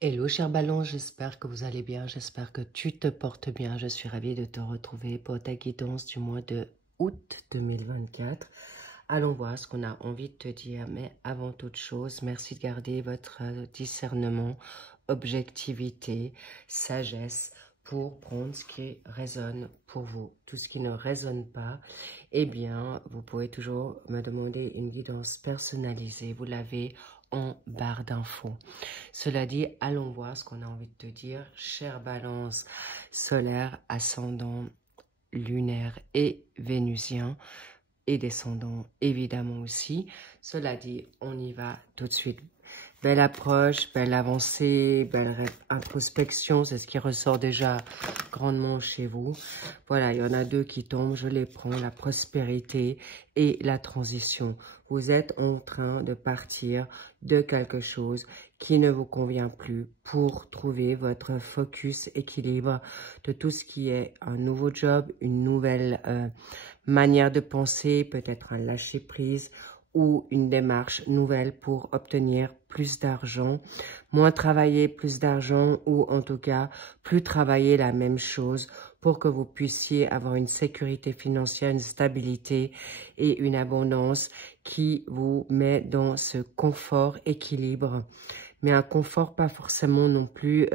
Hello cher Ballon, j'espère que vous allez bien, j'espère que tu te portes bien. Je suis ravie de te retrouver pour ta guidance du mois de août 2024. Allons voir ce qu'on a envie de te dire, mais avant toute chose, merci de garder votre discernement, objectivité, sagesse pour prendre ce qui résonne pour vous. Tout ce qui ne résonne pas, eh bien, vous pouvez toujours me demander une guidance personnalisée. Vous l'avez en barre d'infos. Cela dit, allons voir ce qu'on a envie de te dire. Chère Balance, solaire, ascendant, lunaire et vénusien, et descendant évidemment aussi. Cela dit, on y va tout de suite. Belle approche, belle avancée, belle introspection, c'est ce qui ressort déjà grandement chez vous. Voilà, il y en a deux qui tombent, je les prends, la prospérité et la transition. Vous êtes en train de partir de quelque chose qui ne vous convient plus pour trouver votre focus, équilibre de tout ce qui est un nouveau job, une nouvelle manière de penser, peut-être un lâcher-prise ou une démarche nouvelle pour obtenir plus d'argent, moins travailler plus d'argent ou en tout cas plus travailler la même chose pour que vous puissiez avoir une sécurité financière, une stabilité et une abondance qui vous met dans ce confort, équilibre. Mais un confort pas forcément non plus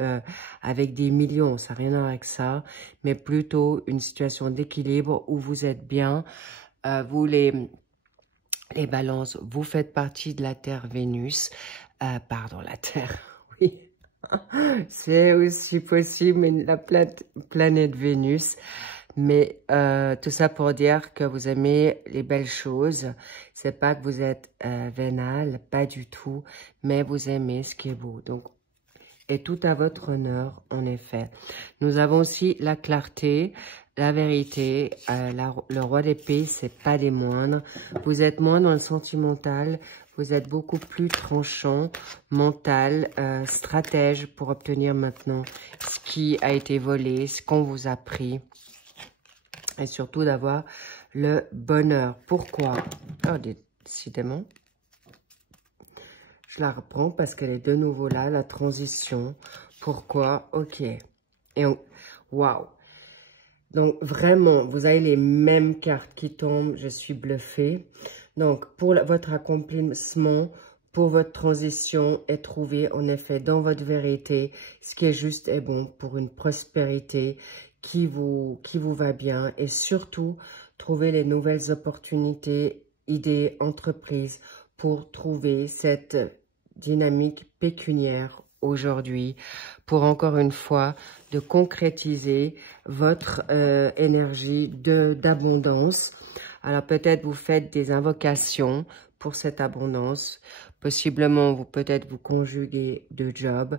avec des millions, ça n'a rien à voir avec ça, mais plutôt une situation d'équilibre où vous êtes bien, vous les balances, vous faites partie de la Terre Vénus. Pardon, la Terre, oui. C'est aussi possible, mais la planète Vénus. Mais tout ça pour dire que vous aimez les belles choses. C'est pas que vous êtes vénal, pas du tout. Mais vous aimez ce qui est beau. Donc, et tout à votre honneur, en effet. Nous avons aussi la clarté, la vérité. Le roi d'épée, c'est pas des moindres. Vous êtes moins dans le sentimental. Vous êtes beaucoup plus tranchant, mental, stratège pour obtenir maintenant ce qui a été volé, ce qu'on vous a pris. Et surtout d'avoir le bonheur. Pourquoi? Oh, décidément. Je la reprends parce qu'elle est de nouveau là, la transition. Pourquoi? Ok. Et waouh. Donc, vraiment, vous avez les mêmes cartes qui tombent. Je suis bluffée. Donc, pour votre accomplissement, pour votre transition, et trouver en effet dans votre vérité ce qui est juste et bon pour une prospérité qui vous va bien. Et surtout, trouver les nouvelles opportunités, idées, entreprises pour trouver cette dynamique pécuniaire aujourd'hui pour encore une fois de concrétiser votre énergie d'abondance. Alors peut-être vous faites des invocations pour cette abondance. Possiblement peut-être vous conjuguez deux jobs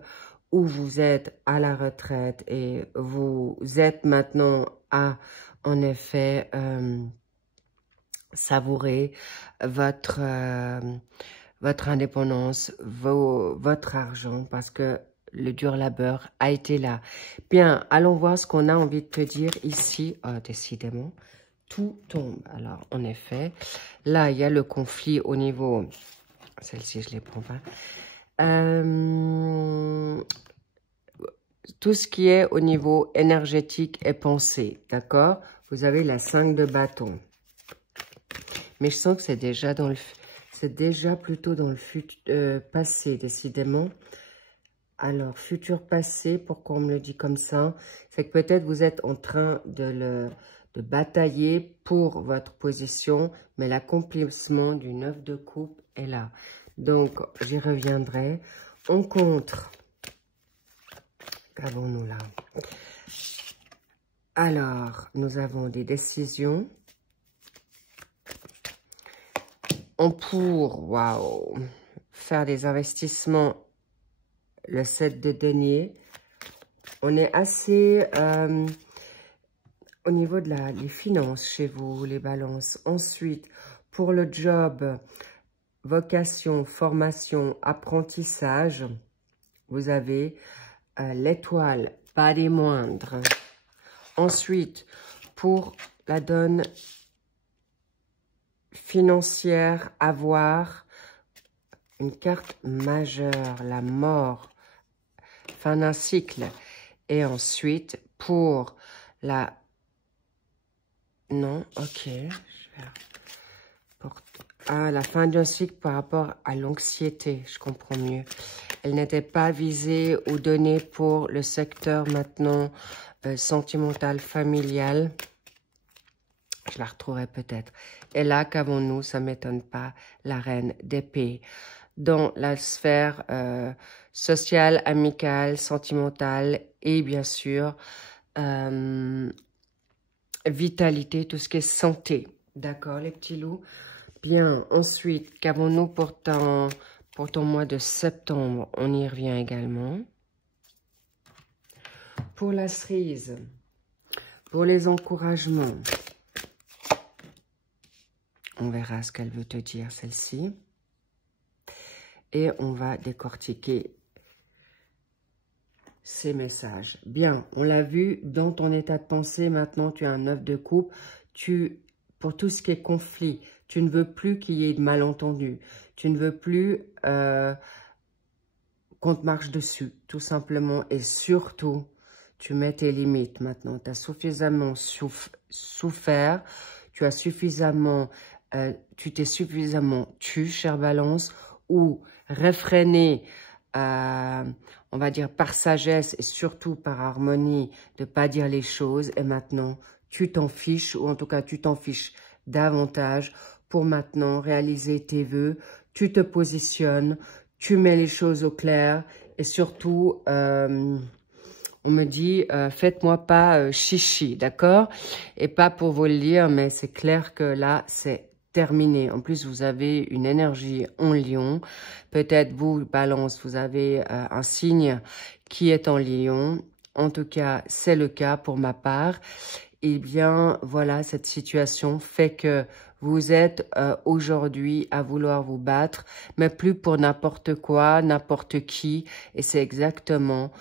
ou vous êtes à la retraite et vous êtes maintenant à en effet savourer votre votre indépendance, votre argent, parce que le dur labeur a été là. Bien, allons voir ce qu'on a envie de te dire ici. Oh, décidément, tout tombe. Alors, en effet, là, il y a le conflit au niveau... Celle-ci, je ne les prends pas. Tout ce qui est au niveau énergétique et pensée, d'accord? Vous avez la 5 de bâton. Mais je sens que c'est déjà dans le... C'est déjà plutôt dans le passé, décidément. Alors, futur passé, pourquoi on me le dit comme ça? C'est que peut-être vous êtes en train de batailler pour votre position, mais l'accomplissement du 9 de coupe est là. Donc, j'y reviendrai. On contre. Qu'avons-nous là? Alors, nous avons des décisions. On pour, waouh, faire des investissements, le 7 de denier. On est assez au niveau de les finances chez vous, les balances. Ensuite, pour le job, vocation, formation, apprentissage, vous avez l'étoile, pas des moindres. Ensuite, pour la donne financière, avoir une carte majeure, la mort. fin d'un cycle. Et ensuite, pour la... Non, ok. La fin d'un cycle par rapport à l'anxiété, je comprends mieux. Elle n'était pas visée ou donnée pour le secteur maintenant sentimental, familial. Je la retrouverai peut-être. Et là, qu'avons-nous? Ça ne m'étonne pas. La reine d'épée. Dans la sphère sociale, amicale, sentimentale et bien sûr, vitalité, tout ce qui est santé. D'accord, les petits loups? Bien, ensuite, qu'avons-nous pour ton mois de septembre? On y revient également. Pour la cerise, pour les encouragements, on verra ce qu'elle veut te dire, celle-ci. Et on va décortiquer ces messages. Bien, on l'a vu dans ton état de pensée. Maintenant, tu as un 9 de coupe. Pour tout ce qui est conflit, tu ne veux plus qu'il y ait de malentendus. Tu ne veux plus qu'on te marche dessus, tout simplement. Et surtout, tu mets tes limites maintenant. Tu as suffisamment souffert. Tu as suffisamment... tu t'es suffisamment tu, chère Balance, ou réfréné, on va dire par sagesse et surtout par harmonie, de ne pas dire les choses. Et maintenant, tu t'en fiches, ou en tout cas, tu t'en fiches davantage pour maintenant réaliser tes vœux. Tu te positionnes, tu mets les choses au clair et surtout, on me dit, faites-moi pas chichi, d'accord? Et pas pour vous le lire, mais c'est clair que là, c'est terminé. En plus, vous avez une énergie en lion. Peut-être vous, Balance, vous avez un signe qui est en lion. En tout cas, c'est le cas pour ma part. Eh bien, voilà, cette situation fait que vous êtes aujourd'hui à vouloir vous battre, mais plus pour n'importe quoi, n'importe qui. Et c'est exactement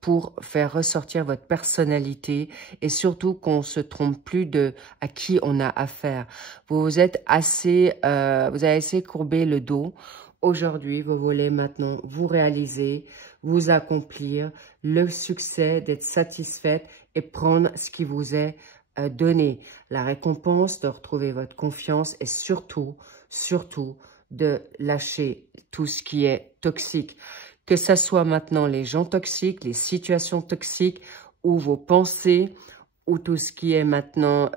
pour faire ressortir votre personnalité et surtout qu'on ne se trompe plus de à qui on a affaire. Vous êtes assez, vous avez assez courbé le dos. Aujourd'hui, vous voulez maintenant vous réaliser, vous accomplir, le succès, d'être satisfaite et prendre ce qui vous est donné. La récompense de retrouver votre confiance et surtout, surtout, de lâcher tout ce qui est toxique. Que ce soit maintenant les gens toxiques, les situations toxiques ou vos pensées ou tout ce qui est maintenant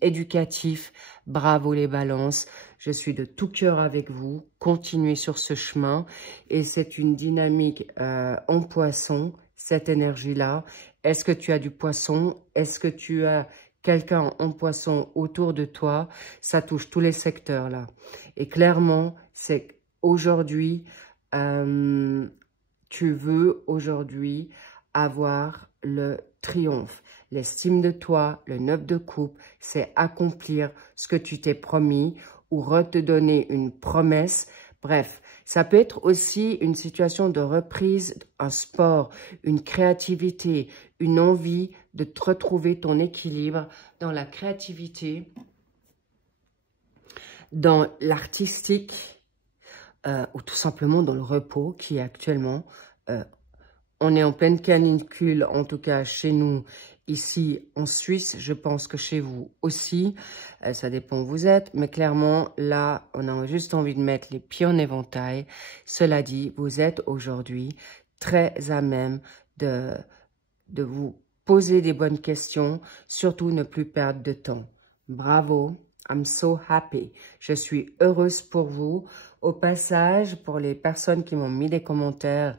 éducatif. Bravo les balances, je suis de tout cœur avec vous. Continuez sur ce chemin et c'est une dynamique en poisson, cette énergie-là. Est-ce que tu as du poisson? Est-ce que tu as quelqu'un en poisson autour de toi? Ça touche tous les secteurs là. Et clairement, c'est aujourd'hui, tu veux aujourd'hui avoir le triomphe. L'estime de toi, le 9 de coupe, c'est accomplir ce que tu t'es promis ou redonner une promesse. Bref, ça peut être aussi une situation de reprise, un sport, une créativité, une envie de te retrouver ton équilibre dans la créativité, dans l'artistique ou tout simplement dans le repos qui est actuellement... on est en pleine canicule, en tout cas chez nous, ici en Suisse. Je pense que chez vous aussi, ça dépend où vous êtes. Mais clairement, là, on a juste envie de mettre les pieds en éventail. Cela dit, vous êtes aujourd'hui très à même de vous poser des bonnes questions. Surtout, ne plus perdre de temps. Bravo, I'm so happy. Je suis heureuse pour vous. Au passage, pour les personnes qui m'ont mis des commentaires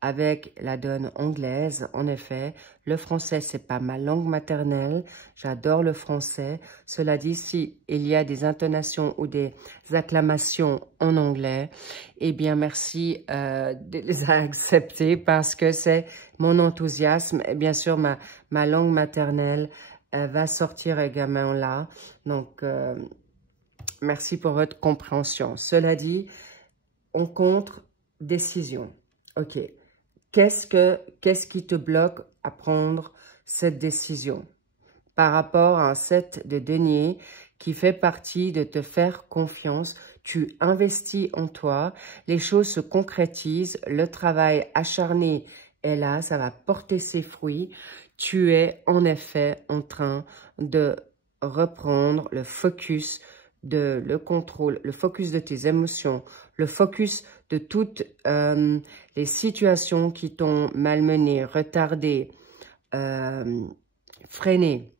avec la donne anglaise, en effet, le français, c'est pas ma langue maternelle. J'adore le français. Cela dit, si il y a des intonations ou des acclamations en anglais, eh bien, merci de les accepter parce que c'est mon enthousiasme. Et bien sûr, ma langue maternelle va sortir également là. Donc, merci pour votre compréhension. Cela dit, on contre décision. OK. Qu'est-ce qui te bloque à prendre cette décision par rapport à un set de deniers qui fait partie de te faire confiance? Tu investis en toi, les choses se concrétisent, le travail acharné est là, ça va porter ses fruits. Tu es en effet en train de reprendre le focus le contrôle, le focus de tes émotions, le focus de toutes les situations qui t'ont malmené, retardé, freiné.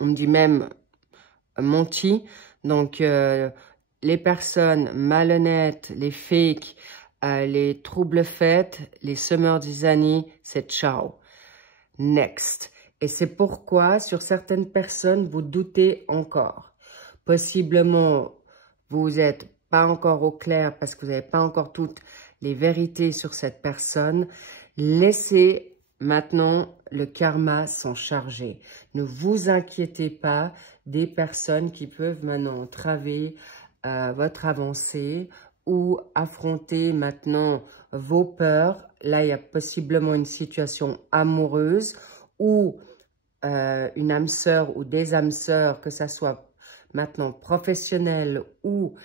On me dit même menti. Donc, les personnes malhonnêtes, les fakes, les troubles faits, les semeurs d'isanie, c'est ciao. Next. Et c'est pourquoi, sur certaines personnes, vous doutez encore. Possiblement, vous n'êtes pas encore au clair parce que vous n'avez pas encore toutes les vérités sur cette personne. Laissez maintenant le karma s'en charger. Ne vous inquiétez pas des personnes qui peuvent maintenant entraver votre avancée ou affronter maintenant vos peurs. Là, il y a possiblement une situation amoureuse ou une âme sœur ou des âmes sœurs, que ça soit maintenant professionnel ou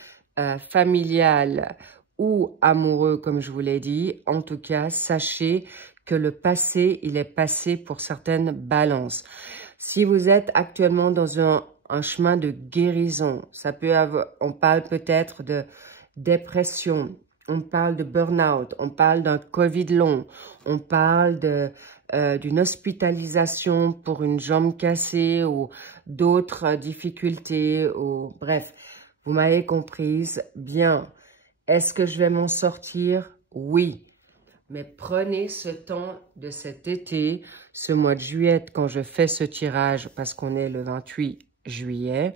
familial ou amoureux, comme je vous l'ai dit. En tout cas, sachez que le passé, il est passé pour certaines balances. Si vous êtes actuellement dans un chemin de guérison, ça peut avoir, on parle peut-être de dépression, on parle de burn-out, on parle d'un Covid long, on parle d'une hospitalisation pour une jambe cassée ou d'autres difficultés, ou bref, vous m'avez comprise. Bien, est-ce que je vais m'en sortir? Oui, mais prenez ce temps de cet été, ce mois de juillet, quand je fais ce tirage, parce qu'on est le 28 juillet,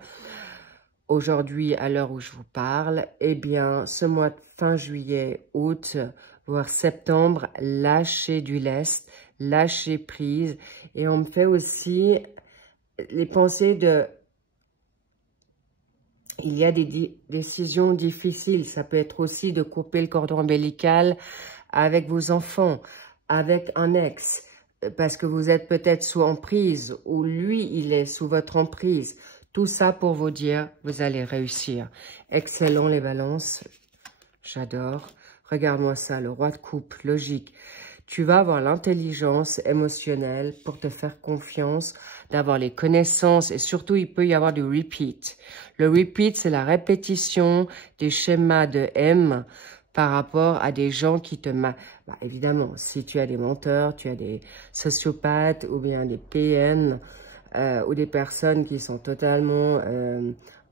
aujourd'hui, à l'heure où je vous parle, eh bien, ce mois de fin juillet, août, voire septembre, lâchez du lest, lâchez prise. Et on me fait aussi les pensées de... Il y a des décisions difficiles. Ça peut être aussi de couper le cordon ombilical avec vos enfants, avec un ex, parce que vous êtes peut-être sous emprise, ou lui, il est sous votre emprise. Tout ça pour vous dire, vous allez réussir. Excellent les balances, j'adore. Regarde-moi ça, le roi de coupe, logique. Tu vas avoir l'intelligence émotionnelle pour te faire confiance, d'avoir les connaissances et surtout, il peut y avoir du repeat. Le repeat, c'est la répétition des schémas de M par rapport à des gens qui te... évidemment, si tu as des menteurs, tu as des sociopathes ou bien des PN ou des personnes qui sont totalement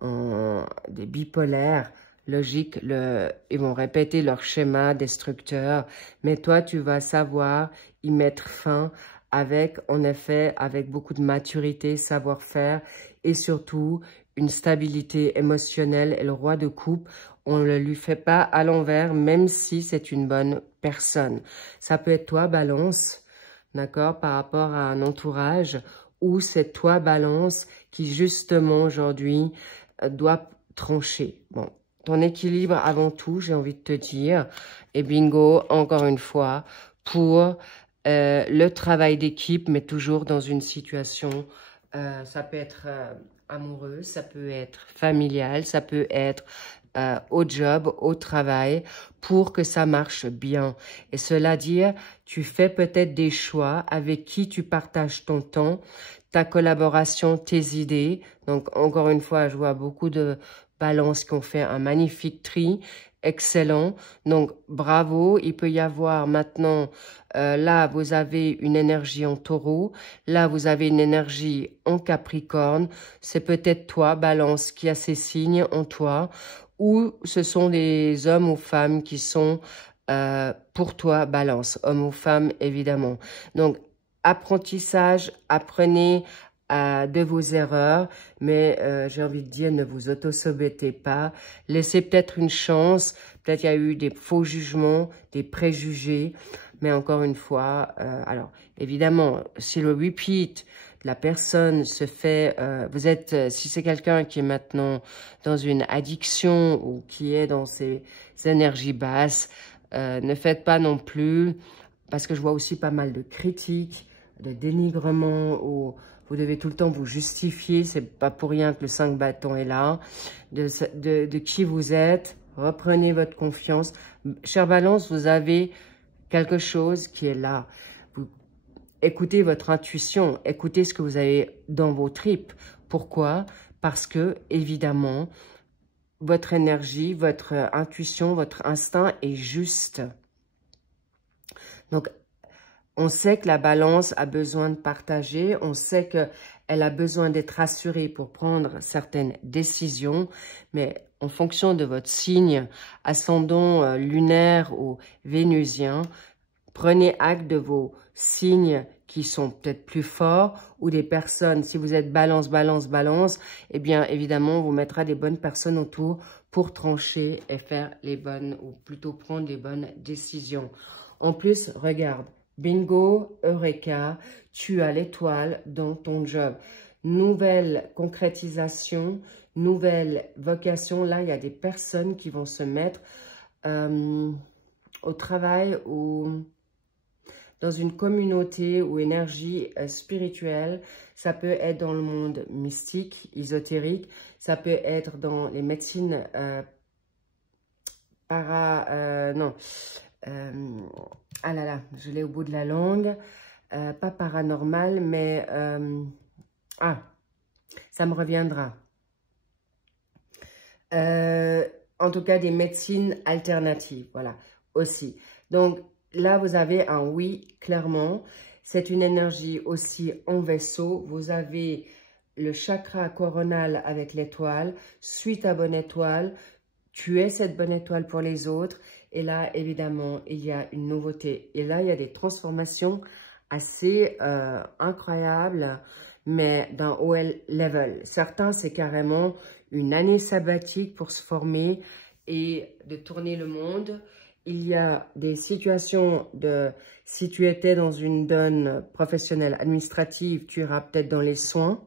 des bipolaires, logique, ils vont répéter leur schéma destructeur, mais toi, tu vas savoir y mettre fin avec, en effet, avec beaucoup de maturité, savoir-faire et surtout une stabilité émotionnelle. Et le roi de coupe, on ne lui fait pas à l'envers, même si c'est une bonne personne. Ça peut être toi, balance, d'accord, par rapport à un entourage, ou c'est toi, balance, qui justement aujourd'hui doit trancher. Bon. Ton équilibre avant tout, j'ai envie de te dire. Et bingo, encore une fois, pour le travail d'équipe, mais toujours dans une situation, ça peut être amoureux, ça peut être familial, ça peut être au job, au travail, pour que ça marche bien. Et cela dire, tu fais peut-être des choix avec qui tu partages ton temps, ta collaboration, tes idées. Donc, encore une fois, je vois beaucoup de balances qui ont fait un magnifique tri, excellent. Donc, bravo. Il peut y avoir maintenant, là, vous avez une énergie en taureau. Là, vous avez une énergie en capricorne. C'est peut-être toi, balance, qui a ces signes en toi. Ou ce sont des hommes ou femmes qui sont pour toi, balance. Hommes ou femmes, évidemment. Donc, apprentissage, apprenez de vos erreurs, mais j'ai envie de dire, ne vous auto-sabotez pas. Laissez peut-être une chance. Peut-être il y a eu des faux jugements, des préjugés. Mais encore une fois, alors, évidemment, si le repeat, la personne se fait... vous êtes, si c'est quelqu'un qui est maintenant dans une addiction ou qui est dans ses énergies basses, ne faites pas non plus, parce que je vois aussi pas mal de critiques, de dénigrement, ou vous devez tout le temps vous justifier. C'est pas pour rien que le 5 bâtons est là. De qui vous êtes. Reprenez votre confiance. Chère Balance, vous avez quelque chose qui est là. Vous écoutez votre intuition, écoutez ce que vous avez dans vos tripes. Pourquoi? Parce que, évidemment, votre énergie, votre intuition, votre instinct est juste. Donc, on sait que la balance a besoin de partager, on sait qu'elle a besoin d'être rassurée pour prendre certaines décisions, mais en fonction de votre signe, ascendant lunaire ou vénusien, prenez acte de vos signes qui sont peut-être plus forts ou des personnes, si vous êtes balance, balance, balance, eh bien évidemment on vous mettra des bonnes personnes autour pour trancher et faire les bonnes, ou plutôt prendre les bonnes décisions. En plus, regarde, bingo, eureka, tu as l'étoile dans ton job. Nouvelle concrétisation, nouvelle vocation. Là, il y a des personnes qui vont se mettre au travail ou dans une communauté ou énergie spirituelle. Ça peut être dans le monde mystique, ésotérique. Ça peut être dans les médecines ah là là, je l'ai au bout de la langue. Pas paranormal, mais... ça me reviendra. En tout cas, des médecines alternatives, voilà, aussi. Donc, là, vous avez un oui, clairement. C'est une énergie aussi en vaisseau. Vous avez le chakra coronal avec l'étoile. Suis ta bonne étoile. Tu es cette bonne étoile pour les autres. Et là, évidemment, il y a une nouveauté. Et là, il y a des transformations assez incroyables, mais d'un haut level. Certains, c'est carrément une année sabbatique pour se former et de tourner le monde. Il y a des situations de, si tu étais dans une donne professionnelle, administrative, tu iras peut-être dans les soins.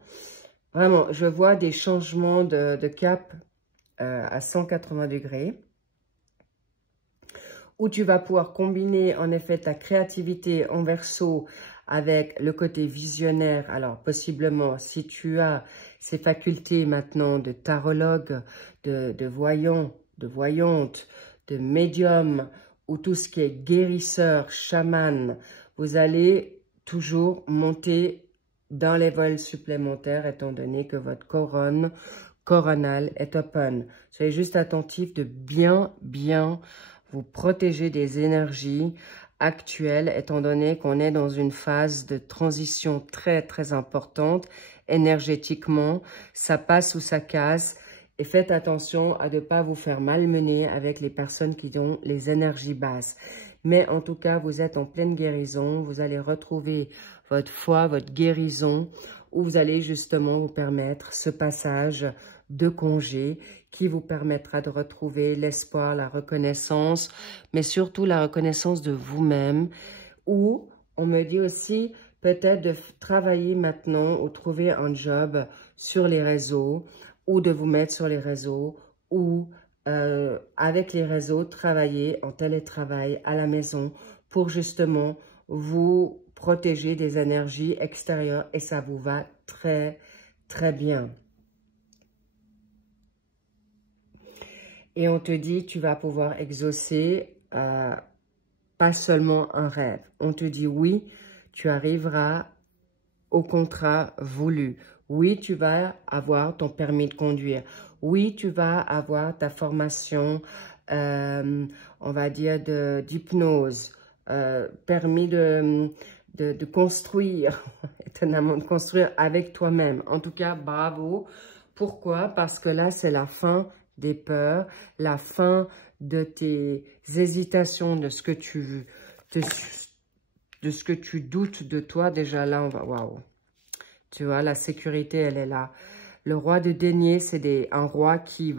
Vraiment, je vois des changements de cap à 180 degrés. Où tu vas pouvoir combiner en effet ta créativité en verso avec le côté visionnaire. Alors, possiblement, si tu as ces facultés maintenant de tarologue, de voyant, de voyante, de médium, ou tout ce qui est guérisseur, chaman, vous allez toujours monter dans les vols supplémentaires, étant donné que votre couronne coronale est open. Soyez juste attentif de bien vous protéger des énergies actuelles, étant donné qu'on est dans une phase de transition très importante énergétiquement. Ça passe ou ça casse. Et faites attention à ne pas vous faire malmener avec les personnes qui ont les énergies basses. Mais en tout cas, vous êtes en pleine guérison. Vous allez retrouver votre foi, votre guérison, où vous allez justement vous permettre ce passage de congé qui vous permettra de retrouver l'espoir, la reconnaissance, mais surtout la reconnaissance de vous-même. Ou, on me dit aussi, peut-être de travailler maintenant ou trouver un job sur les réseaux, ou de vous mettre sur les réseaux, ou avec les réseaux, travailler en télétravail à la maison pour justement vous protéger des énergies extérieures, et ça vous va très bien. Et on te dit, tu vas pouvoir exaucer pas seulement un rêve. On te dit, oui, tu arriveras au contrat voulu. Oui, tu vas avoir ton permis de conduire. Oui, tu vas avoir ta formation, on va dire, d'hypnose, permis de construire, étonnamment, de construire avec toi-même. En tout cas, bravo. Pourquoi? Parce que là, c'est la fin des peurs, la fin de tes hésitations, de ce que tu doutes de toi. Déjà là, on va, waouh. Tu vois, la sécurité, elle est là. Le roi de denier, c'est un roi qui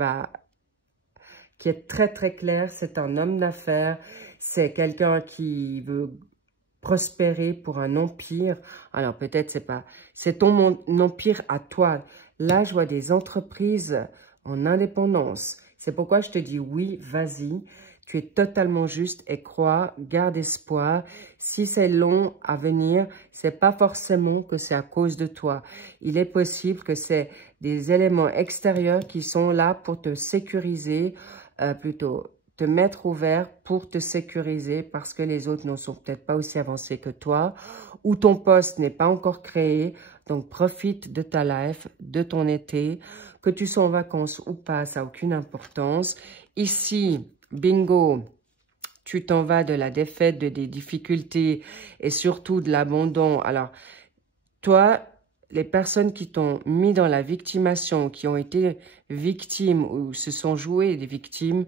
est très clair. C'est un homme d'affaires. C'est quelqu'un qui veut prospérer pour un empire. Alors peut-être c'est ton empire à toi. Là, je vois des entreprises en indépendance. C'est pourquoi je te dis oui, vas-y. Tu es totalement juste et crois, garde espoir. Si c'est long à venir, c'est pas forcément que c'est à cause de toi. Il est possible que c'est des éléments extérieurs qui sont là pour te sécuriser, plutôt te mettre au vert pour te sécuriser parce que les autres ne sont peut-être pas aussi avancés que toi ou ton poste n'est pas encore créé. Donc, profite de ta life, de ton été. Que tu sois en vacances ou pas, ça n'a aucune importance. Ici, bingo, tu t'en vas de la défaite, des difficultés et surtout de l'abandon. Alors, toi, les personnes qui t'ont mis dans la victimation, qui ont été victimes ou se sont jouées des victimes,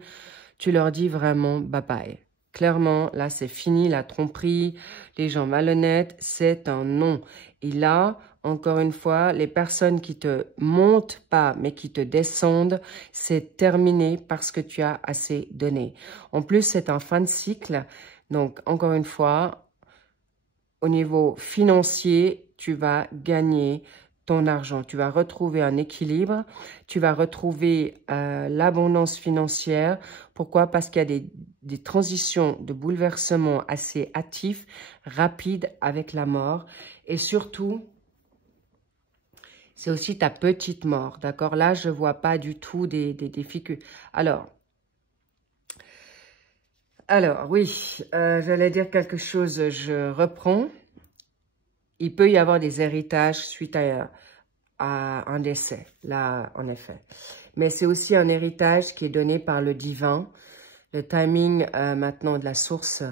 tu leur dis vraiment bye-bye. Clairement, là, c'est fini, la tromperie, les gens malhonnêtes, c'est un non. Et là, encore une fois, les personnes qui te montent pas, mais qui te descendent, c'est terminé parce que tu as assez donné. En plus, c'est un fin de cycle. Donc, encore une fois, au niveau financier, tu vas gagner ton argent. Tu vas retrouver un équilibre, tu vas retrouver l'abondance financière. Pourquoi? Parce qu'il y a des transitions de bouleversement assez hâtifs, rapides avec la mort. Et surtout, c'est aussi ta petite mort, d'accord? Là, je ne vois pas du tout des difficultés. Alors, oui, j'allais dire quelque chose, je reprends. Il peut y avoir des héritages suite à un décès, là, en effet. Mais c'est aussi un héritage qui est donné par le divin, le timing maintenant de la source.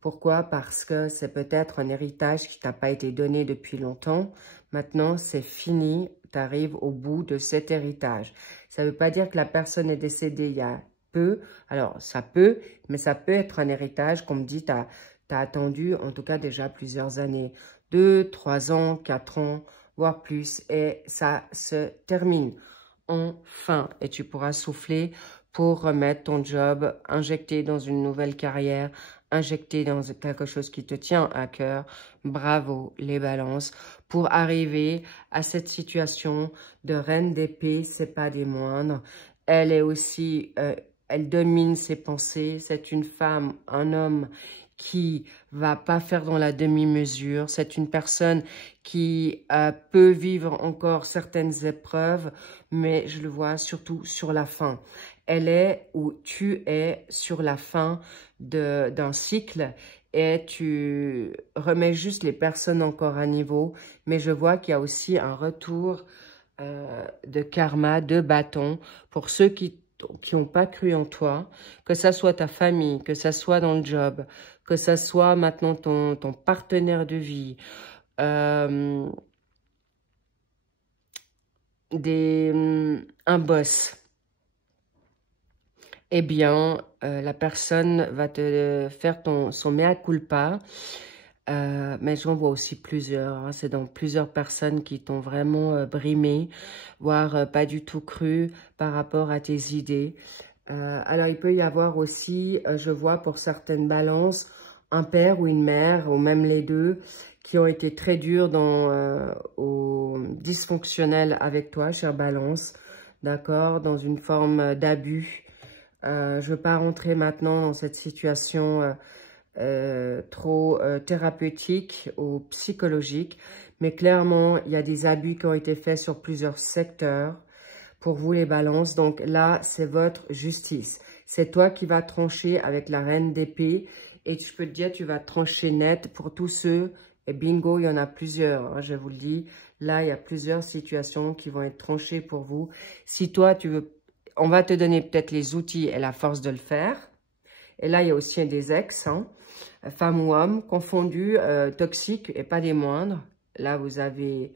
Pourquoi? Parce que c'est peut-être un héritage qui t'a pas été donné depuis longtemps. Maintenant, c'est fini, tu arrives au bout de cet héritage. Ça ne veut pas dire que la personne est décédée il y a peu. Alors, ça peut, mais ça peut être un héritage, comme dit, tu as attendu en tout cas déjà plusieurs années. 2, 3 ans, 4 ans, voire plus. Et ça se termine enfin. Et tu pourras souffler pour remettre ton job, injecter dans une nouvelle carrière, injecter dans quelque chose qui te tient à cœur. Bravo les balances. Pour arriver à cette situation de reine d'épée, c'est pas des moindres. Elle est aussi, elle domine ses pensées. C'est une femme, un homme qui va pas faire dans la demi-mesure. C'est une personne qui peut vivre encore certaines épreuves, mais je le vois surtout sur la fin. Elle est où tu es sur la fin d'un cycle et tu remets juste les personnes encore à niveau. Mais je vois qu'il y a aussi un retour de karma, de bâton pour ceux qui n'ont pas cru en toi, que ça soit ta famille, que ça soit dans le job, que ça soit maintenant ton partenaire de vie, un boss. Eh bien, la personne va te faire son mea culpa, mais j'en vois aussi plusieurs. Hein. C'est dans plusieurs personnes qui t'ont vraiment brimé, voire pas du tout cru par rapport à tes idées. Alors, il peut y avoir aussi, je vois pour certaines balances, un père ou une mère, ou même les deux, qui ont été très durs au dysfonctionnel avec toi, chère balance, d'accord, dans une forme d'abus. Je ne veux pas rentrer maintenant dans cette situation trop thérapeutique ou psychologique, mais clairement, il y a des abus qui ont été faits sur plusieurs secteurs pour vous les balances. Donc là, c'est votre justice. C'est toi qui vas trancher avec la reine d'épée et je peux te dire, tu vas trancher net pour tous ceux, et bingo, il y en a plusieurs, hein, je vous le dis. Là, il y a plusieurs situations qui vont être tranchées pour vous. Si toi, tu veux, on va te donner peut-être les outils et la force de le faire. Et là, il y a aussi des ex, hein, femmes ou hommes, confondus, toxiques et pas des moindres. Là, vous avez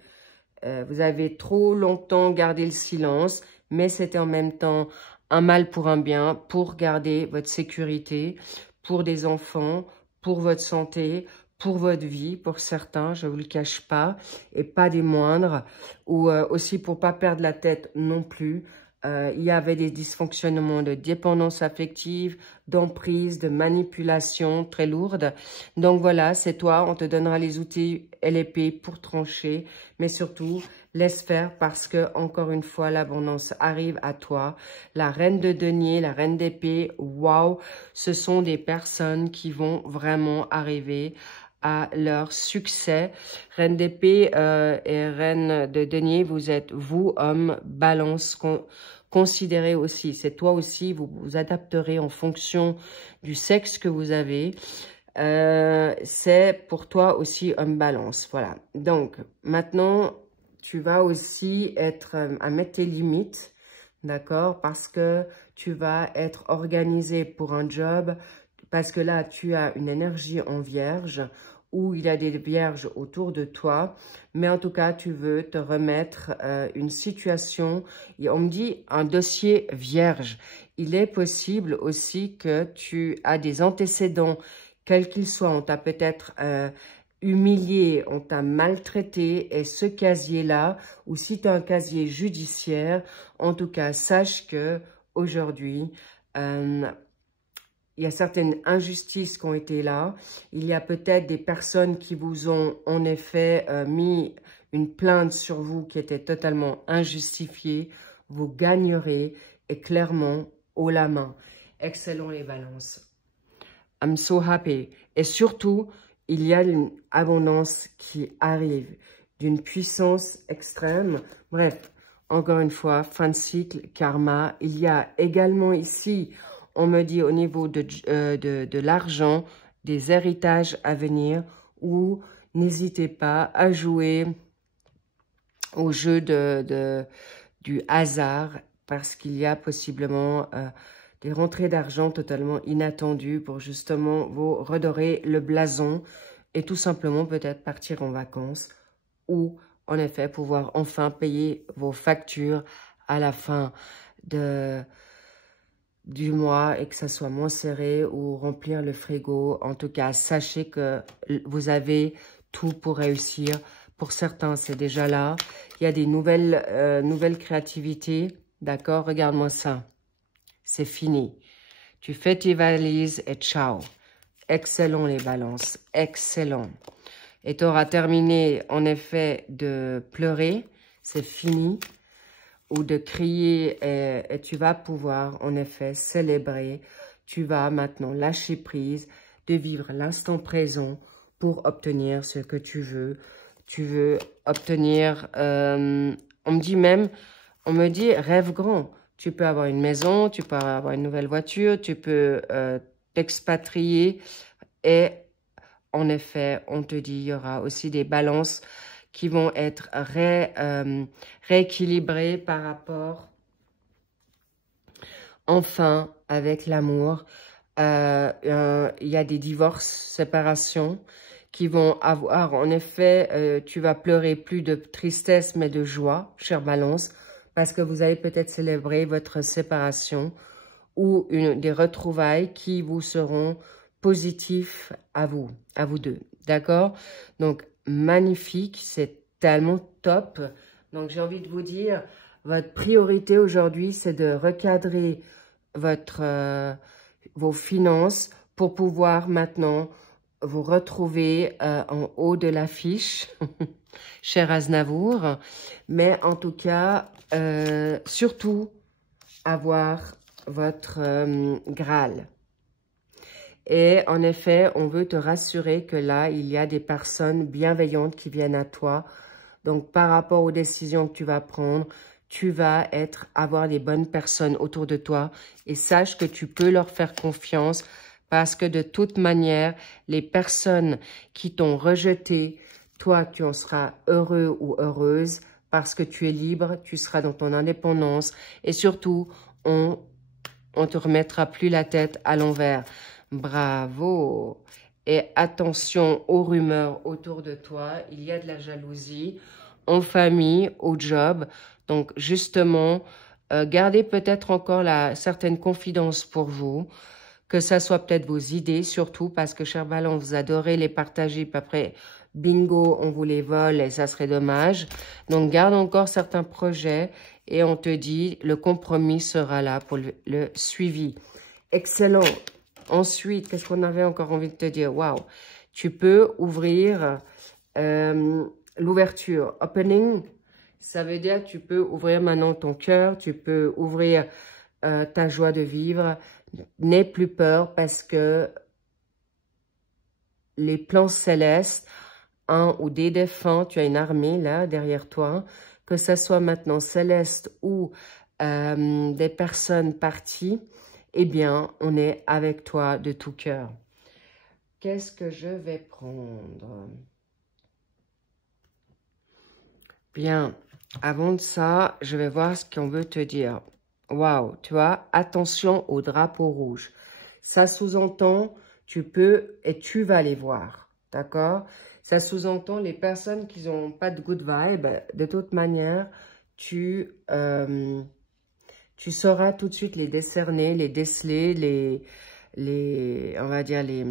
trop longtemps gardé le silence, mais c'était en même temps un mal pour un bien, pour garder votre sécurité, pour des enfants, pour votre santé, pour votre vie, pour certains, je ne vous le cache pas, et pas des moindres, ou aussi pour pas perdre la tête non plus. Il y avait des dysfonctionnements de dépendance affective, d'emprise, de manipulation très lourdes. Donc voilà, c'est toi, on te donnera les outils et l'épée pour trancher, mais surtout, laisse faire parce que, encore une fois, l'abondance arrive à toi. La reine de denier, la reine d'épée, waouh, ce sont des personnes qui vont vraiment arriver à leur succès. Reine d'épée et reine de denier, vous êtes, vous, hommes, balance, considérer aussi. C'est toi aussi, vous vous adapterez en fonction du sexe que vous avez. C'est pour toi aussi une balance. Voilà. Donc, maintenant, tu vas aussi être à mettre tes limites. D'accord? Parce que tu vas être organisé pour un job. Parce que là, tu as une énergie en vierge où il y a des vierges autour de toi. Mais en tout cas, tu veux te remettre une situation. Et on me dit un dossier vierge. Il est possible aussi que tu as des antécédents, quels qu'ils soient. On t'a peut-être humilié, on t'a maltraité. Et ce casier-là, ou si tu as un casier judiciaire, en tout cas, sache que aujourd'hui, il y a certaines injustices qui ont été là. Il y a peut-être des personnes qui vous ont en effet mis une plainte sur vous qui était totalement injustifiée. Vous gagnerez et clairement haut la main. Excellent les balances. I'm so happy. Et surtout, il y a une abondance qui arrive d'une puissance extrême. Bref, encore une fois, fin de cycle, karma. Il y a également ici, on me dit au niveau de l'argent, des héritages à venir, ou n'hésitez pas à jouer au jeu du hasard, parce qu'il y a possiblement des rentrées d'argent totalement inattendues pour justement vous redorer le blason et tout simplement peut-être partir en vacances ou en effet pouvoir enfin payer vos factures à la fin du mois et que ça soit moins serré ou remplir le frigo. En tout cas, sachez que vous avez tout pour réussir. Pour certains, c'est déjà là. Il y a des nouvelles créativités. D'accord? Regarde-moi ça. C'est fini. Tu fais tes valises et ciao. Excellent les balances. Excellent. Et tu auras terminé, en effet, de pleurer. C'est fini. Ou de crier et tu vas pouvoir, en effet, célébrer. Tu vas maintenant lâcher prise, de vivre l'instant présent pour obtenir ce que tu veux. Tu veux obtenir, on me dit rêve grand. Tu peux avoir une maison, tu peux avoir une nouvelle voiture, tu peux t'expatrier. Et en effet, on te dit, il y aura aussi des balances qui vont être rééquilibrées par rapport, enfin, avec l'amour. Il y a des divorces, séparations qui vont avoir, en effet, tu vas pleurer plus de tristesse, mais de joie, chère Balance, parce que vous avez peut-être célébré votre séparation ou des retrouvailles qui vous seront positifs à vous deux, d'accord? Donc, magnifique, c'est tellement top. Donc, j'ai envie de vous dire, votre priorité aujourd'hui, c'est de recadrer vos finances pour pouvoir maintenant vous retrouver en haut de l'affiche, cher Aznavour. Mais en tout cas, surtout, avoir votre Graal. Et en effet, on veut te rassurer que là, il y a des personnes bienveillantes qui viennent à toi. Donc, par rapport aux décisions que tu vas prendre, tu vas avoir des bonnes personnes autour de toi. Et sache que tu peux leur faire confiance parce que de toute manière, les personnes qui t'ont rejeté, toi, tu en seras heureux ou heureuse parce que tu es libre, tu seras dans ton indépendance. Et surtout, on te remettra plus la tête à l'envers. Bravo! Et attention aux rumeurs autour de toi. Il y a de la jalousie en famille, au job. Donc, justement, gardez peut-être encore certaine confidence pour vous. Que ça soit peut-être vos idées, surtout parce que, cher Balance, vous adorez les partager. Puis après, bingo, on vous les vole et ça serait dommage. Donc, garde encore certains projets et on te dit, le compromis sera là pour le suivi. Excellent. Ensuite, qu'est-ce qu'on avait encore envie de te dire? Waouh! Tu peux ouvrir l'ouverture. Opening, ça veut dire que tu peux ouvrir maintenant ton cœur, tu peux ouvrir ta joie de vivre. N'aie plus peur parce que les plans célestes, un ou des défunts, tu as une armée là derrière toi, que ça soit maintenant céleste ou des personnes parties, eh bien, on est avec toi de tout cœur. Qu'est-ce que je vais prendre? Bien, avant de ça, je vais voir ce qu'on veut te dire. Waouh, tu vois, attention au drapeau rouge. Ça sous-entend, tu peux et tu vas les voir, d'accord? Ça sous-entend les personnes qui n'ont pas de good vibe. De toute manière, tu sauras tout de suite les décerner, les déceler, on va dire les...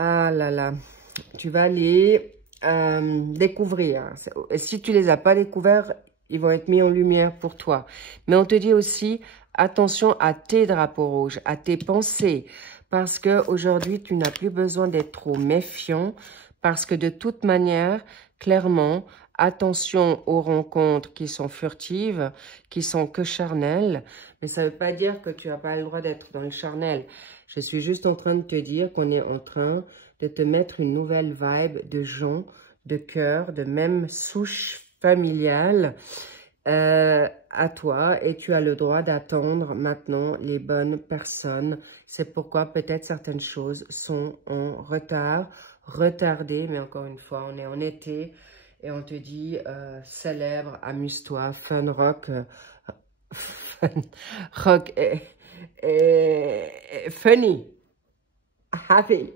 Ah là là, tu vas les découvrir. Et si tu les as pas découverts, ils vont être mis en lumière pour toi. Mais on te dit aussi, attention à tes drapeaux rouges, à tes pensées. Parce qu'aujourd'hui, tu n'as plus besoin d'être trop méfiant. Parce que de toute manière, clairement, attention aux rencontres qui sont furtives, qui sont que charnelles. Mais ça ne veut pas dire que tu n'as pas le droit d'être dans le charnel. Je suis juste en train de te dire qu'on est en train de te mettre une nouvelle vibe de gens, de cœur, de même souche familiale à toi. Et tu as le droit d'attendre maintenant les bonnes personnes. C'est pourquoi peut-être certaines choses sont en retard, retardées. Mais encore une fois, on est en été et on te dit célèbre, amuse-toi, fun rock, fun rock funny, happy,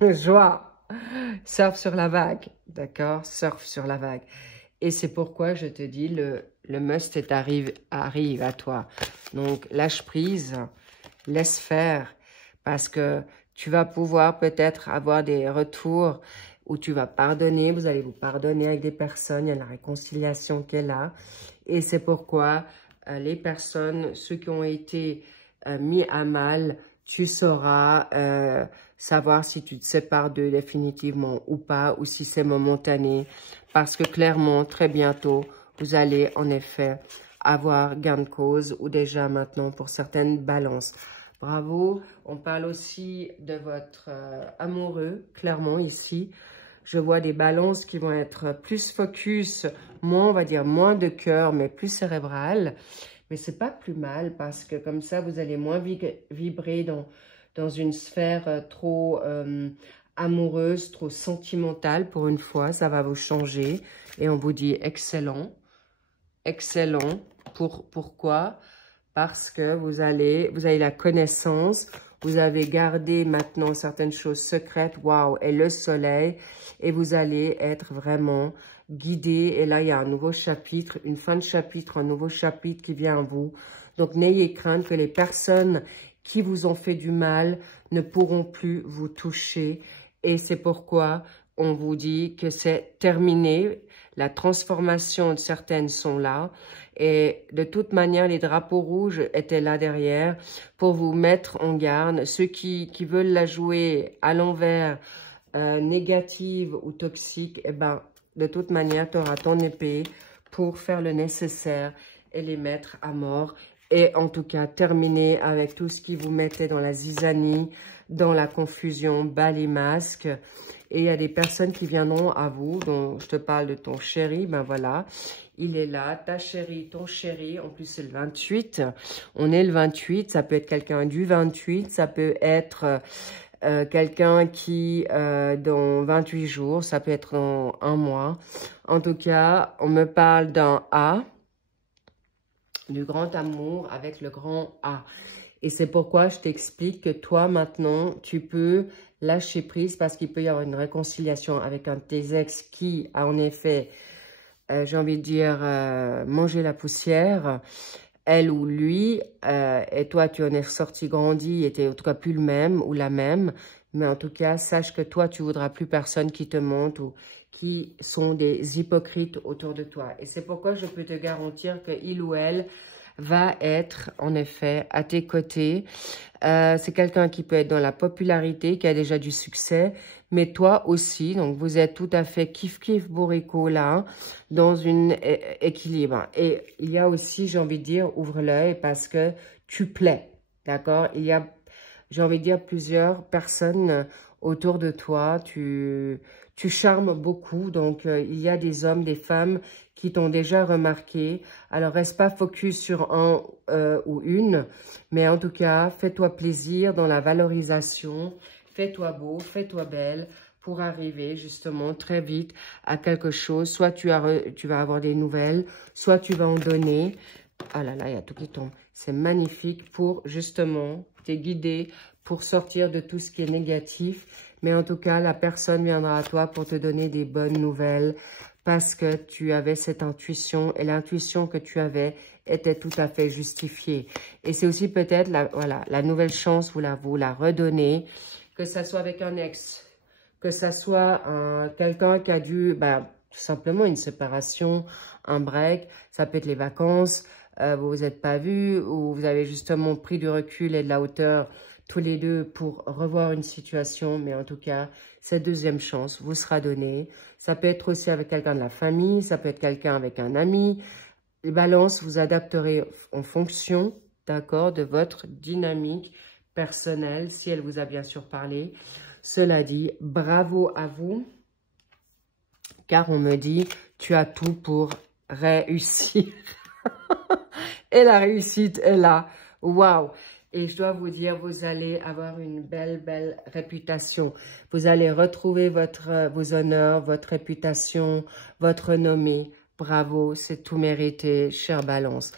joie, surf sur la vague, d'accord? Surf sur la vague. Et c'est pourquoi je te dis, le must arrive à toi. Donc, lâche prise, laisse faire, parce que tu vas pouvoir peut-être avoir des retours où tu vas pardonner, vous allez vous pardonner avec des personnes, il y a la réconciliation qui est là. Et c'est pourquoi les personnes, ceux qui ont été mis à mal, tu sauras savoir si tu te sépares d'eux définitivement ou pas, ou si c'est momentané. Parce que clairement, très bientôt, vous allez en effet avoir gain de cause, ou déjà maintenant pour certaines balances. Bravo. On parle aussi de votre amoureux, clairement ici. Je vois des balances qui vont être plus focus, moins, on va dire, moins de cœur, mais plus cérébral. Mais c'est pas plus mal parce que comme ça, vous allez moins vibrer dans une sphère trop amoureuse, trop sentimentale. Pour une fois, ça va vous changer. Et on vous dit excellent, excellent. Pourquoi? Parce que vous avez la connaissance, vous avez gardé maintenant certaines choses secrètes, waouh, et le soleil, et vous allez être vraiment guidé. Et là, il y a un nouveau chapitre, une fin de chapitre, un nouveau chapitre qui vient à vous. Donc, n'ayez crainte que les personnes qui vous ont fait du mal ne pourront plus vous toucher. Et c'est pourquoi on vous dit que c'est terminé. La transformation de certaines sont là. Et de toute manière, les drapeaux rouges étaient là derrière pour vous mettre en garde. Ceux qui veulent la jouer à l'envers, négative ou toxique, eh ben, de toute manière, tu auras ton épée pour faire le nécessaire et les mettre à mort. Et en tout cas, terminer avec tout ce qui vous mettait dans la zizanie, dans la confusion, bas les masques. Et il y a des personnes qui viendront à vous, dont je te parle de ton chéri, ben voilà. Il est là, ta chérie, ton chéri, en plus c'est le 28. On est le 28, ça peut être quelqu'un du 28, ça peut être quelqu'un qui, dans 28 jours, ça peut être dans un mois. En tout cas, on me parle d'un A, du grand amour avec le grand A. Et c'est pourquoi je t'explique que toi, maintenant, tu peux lâcher prise parce qu'il peut y avoir une réconciliation avec un de tes ex qui a en effet, j'ai envie de dire, mangé la poussière, elle ou lui, et toi, tu en es sorti grandi, et t'es en tout cas plus le même ou la même. Mais en tout cas, sache que toi, tu voudras plus personne qui te monte ou qui sont des hypocrites autour de toi. Et c'est pourquoi je peux te garantir que il ou elle va être en effet à tes côtés. C'est quelqu'un qui peut être dans la popularité, qui a déjà du succès, mais toi aussi. Donc, vous êtes tout à fait kiff-kiff bourricot là, dans un équilibre. Et il y a aussi, j'ai envie de dire, ouvre l'œil parce que tu plais, d'accord? Il y a, j'ai envie de dire, plusieurs personnes autour de toi. Tu tu charmes beaucoup. Donc, il y a des hommes, des femmes qui t'ont déjà remarqué. Alors, reste pas focus sur un ou une, mais en tout cas, fais-toi plaisir dans la valorisation. Fais-toi beau, fais-toi belle pour arriver justement très vite à quelque chose. Soit tu vas avoir des nouvelles, soit tu vas en donner. Ah là là, il y a tout qui tombe. C'est magnifique pour justement te guider, pour sortir de tout ce qui est négatif. Mais en tout cas, la personne viendra à toi pour te donner des bonnes nouvelles parce que tu avais cette intuition et l'intuition que tu avais était tout à fait justifiée. Et c'est aussi peut-être la nouvelle chance, vous la redonnez, que ça soit avec un ex, que ça soit quelqu'un qui a dû, tout simplement une séparation, un break, ça peut être les vacances, vous vous êtes pas vus ou vous avez justement pris du recul et de la hauteur tous les deux pour revoir une situation. Mais en tout cas, cette deuxième chance vous sera donnée. Ça peut être aussi avec quelqu'un de la famille, ça peut être quelqu'un avec un ami. Les balances, vous adapterez en fonction, d'accord, de votre dynamique personnelle, si elle vous a bien sûr parlé. Cela dit, bravo à vous, car on me dit, tu as tout pour réussir. Et la réussite est là. Waouh! Et je dois vous dire, vous allez avoir une belle réputation. Vous allez retrouver vos honneurs, votre réputation, votre renommée. Bravo, c'est tout mérité, chère Balance.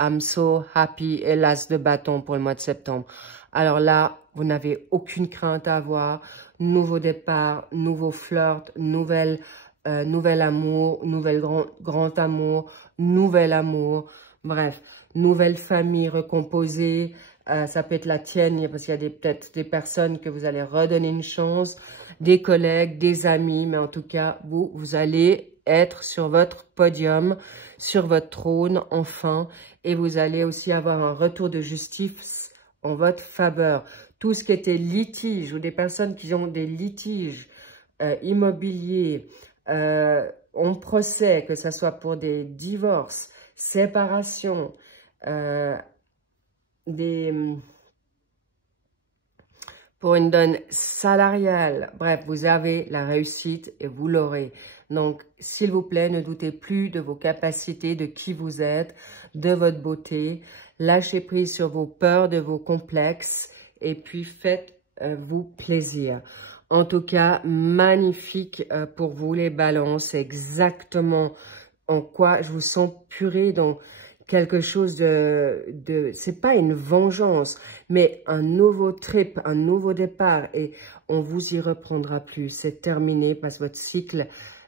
I'm so happy. Et l'as de bâton pour le mois de septembre. Alors là, vous n'avez aucune crainte à avoir. Nouveau départ, nouveau flirt, nouvel amour, grand amour, nouvel amour. Bref, nouvelle famille recomposée. Ça peut être la tienne, parce qu'il y a peut-être des personnes que vous allez redonner une chance, des collègues, des amis, mais en tout cas, vous allez être sur votre podium, sur votre trône, enfin, et vous allez aussi avoir un retour de justice en votre faveur. Tout ce qui était litige, ou des personnes qui ont des litiges immobiliers, en procès, que ce soit pour des divorces, séparations, pour une donne salariale. Bref, vous avez la réussite et vous l'aurez. Donc, s'il vous plaît, ne doutez plus de vos capacités, de qui vous êtes, de votre beauté. Lâchez prise sur vos peurs, de vos complexes et puis faites-vous plaisir. En tout cas, magnifique pour vous les balances, exactement en quoi je vous sens purée dans quelque chose c'est pas une vengeance, mais un nouveau trip, un nouveau départ et on vous y reprendra plus. C'est terminé parce que votre cycle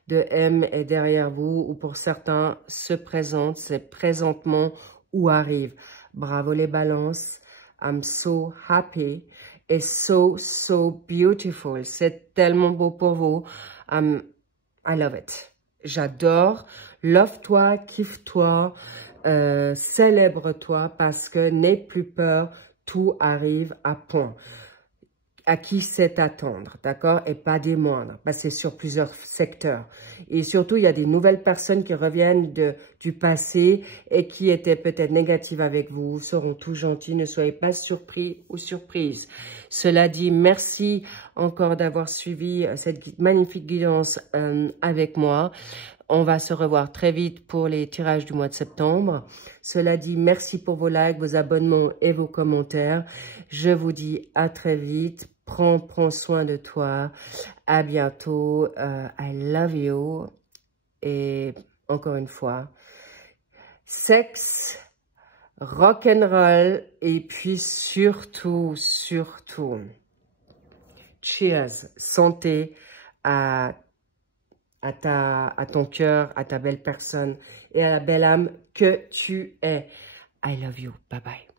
de M est derrière vous ou pour certains se présente, c'est présentement ou arrive. Bravo les balances. I'm so happy. Et so beautiful. C'est tellement beau pour vous. I love it. J'adore. Love-toi, kiffe-toi, célèbre-toi parce que n'aie plus peur, tout arrive à point. À qui c'est attendre, d'accord? Et pas des moindres, parce que c'est sur plusieurs secteurs. Et surtout, il y a des nouvelles personnes qui reviennent du passé et qui étaient peut-être négatives avec vous, seront tout gentils, ne soyez pas surpris ou surprises. Cela dit, merci encore d'avoir suivi cette magnifique guidance avec moi. On va se revoir très vite pour les tirages du mois de septembre. Cela dit, merci pour vos likes, vos abonnements et vos commentaires. Je vous dis à très vite. Prends soin de toi. À bientôt. I love you. Et encore une fois, sexe, rock'n'roll et puis surtout, cheers, santé à ton cœur, à ta belle personne et à la belle âme que tu es. I love you. Bye bye.